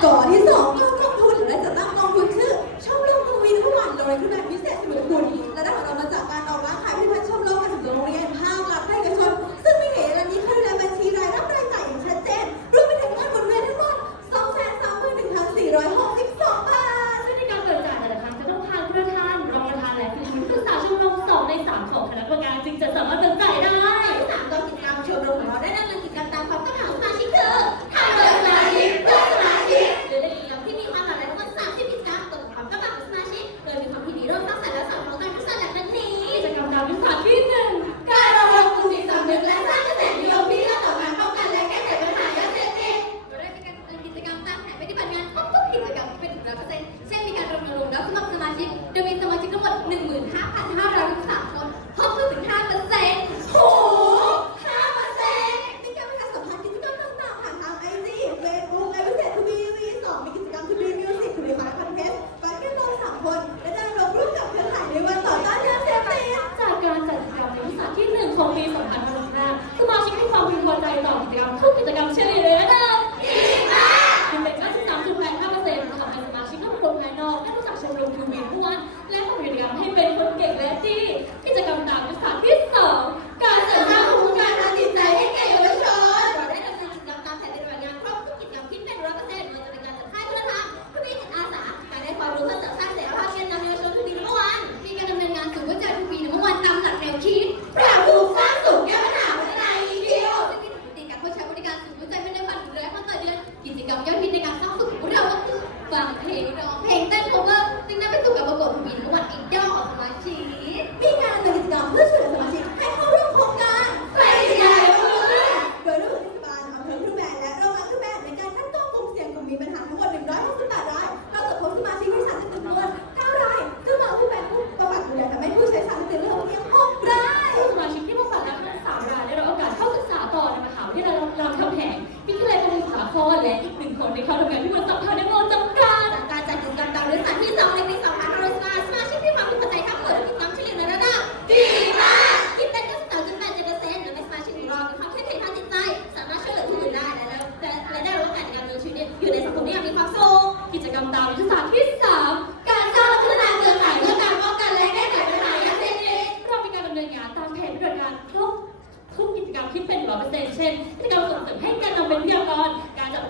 God.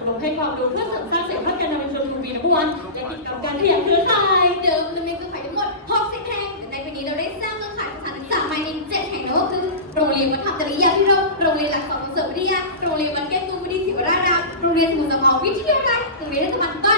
รมให้ความรู้เพื่อเสริมสร้างเสรีภาพการนำเป็นชมรมวีนะพวันและกิจกรรมการขยายเครือข่ายเดิมเรามีเครือข่ายทั้งหมด 60 แห่งแต่ในปีนี้เราได้สร้างเครื่องขายสถานศึกาใหม่ในดแห่งนั่นก็คือโรงเรียนวัฒนธรรมจริยาพิรมโรงเรียนหลักสอนเสริมวิทยาโรงเรียนวัดแก้วตูมวิทยาศิวราดาโรงเรียนสมุทรสาครวิทยาลัยโรงเรียนเทศบาลต้น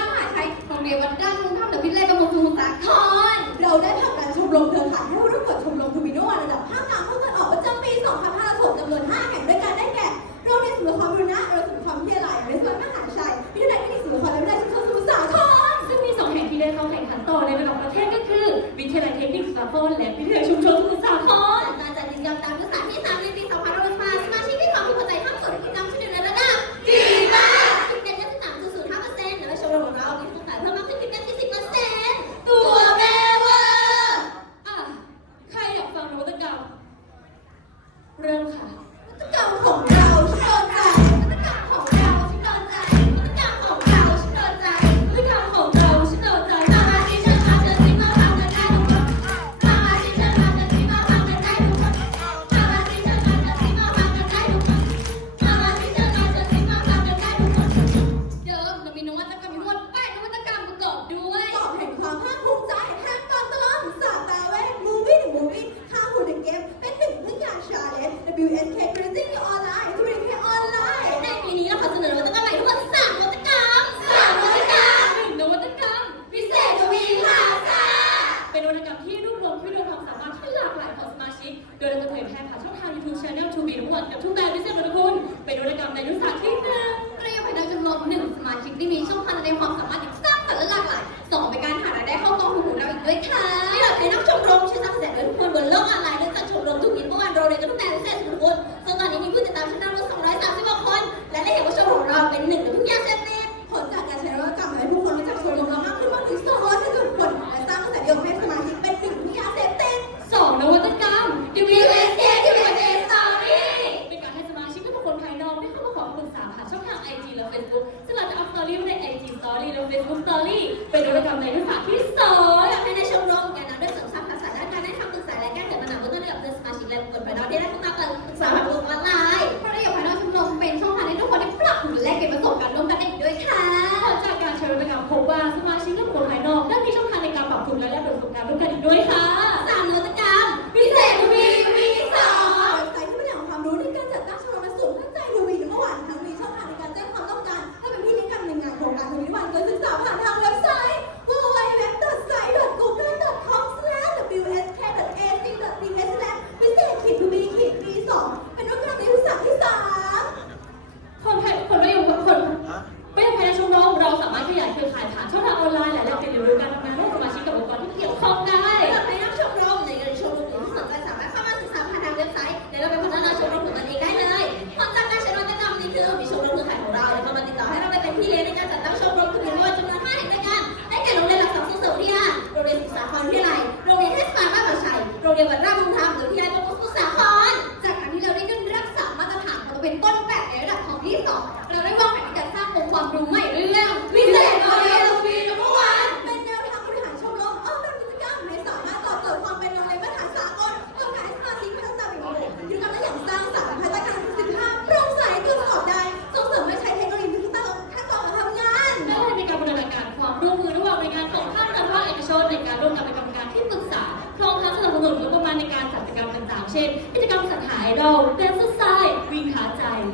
USK Printing You Online ธุรกิจออนไลน์ในปีนี้เราขเสนอวัตกรรมใหม่ทั้งหนวักรรมสามนวัตกรรหนึ่งนวัตกรรมวิเศษทวีพลาซ่าเป็นนวักรรที่รวบรวมข้อมูความสามารถที่หลากหลายของสมาชิก โดยเราจะเผยแพร่ผ่านช่องทาง YouTube Channel ทูบีทั้กับทุกแบรนด์วิเศษของคุณเป็นนวักรรในยุทธศาสตร์ที่หนึ่งเรียกว่าเราจะรวมหนึ่งสมาชิกที่มีช่องทางในความสามารถที่สร้างสรรค์และหลากหลายสองเป็นการหารายได้เข้ากองทุนของเราอีกด้วยค่ะอยากเป็นนักชมรมชื่อสักแสนเงินทุกคนบนโลกออนไลน์เนื่องจากชมรมทุกกิจเมื่อวานเรเรียนกัตั้งแต่ตั้ต what? ที่เลี้ยงการจัดตั้งชมรม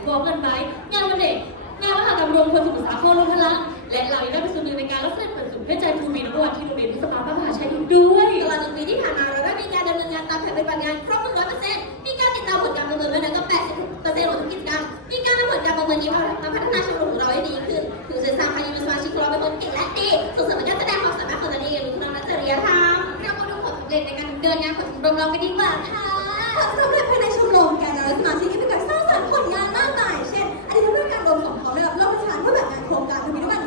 วอมเงินไบงานวันเด็กงานมหากรรมรวมคนสุขสาครรวมพลังและเราได้เป็ส่วนหนึ่งในการรับเส้นผลสุขศูนเพื่อใจทูวีนวัที่โรงเรียนเทศบาลพระมาชัยอีกด้วยตลอดหนึ่งปีที่ผ่านมาเราได้มีการดำเนินงานตามแผนปฏิบัติงานครบร้อยเปอร์เซ็นต์มีการติดตามผลการประเมินและก็แปดสิบเปอร์เซ็นต์ของทุกกิจกรรมมีการดำเนินการประเมินนี้มาทำพัฒนาชมรมของเราให้ดีขึ้นถึงจะสร้างพันยุสมาชิกร้อยเราเป็นคนเก่งและดีส่งเสริมการแสดงความสามารถของตนเองรู้คุณธรรมและจริยธรรมเรามาดูผลสำเร็จในการดำเนินงานของชมรมเรากันดีกว่าค่ะ หาเร็จภาในชมรมการและสมาชิกที่เป็นการสร้างสรรค์ผลงานมากมายเช่นอันนี้ทำเพื่อการรวมของเขานะครับเราประสานเพื่อแบบงานโครงการทวีนิยม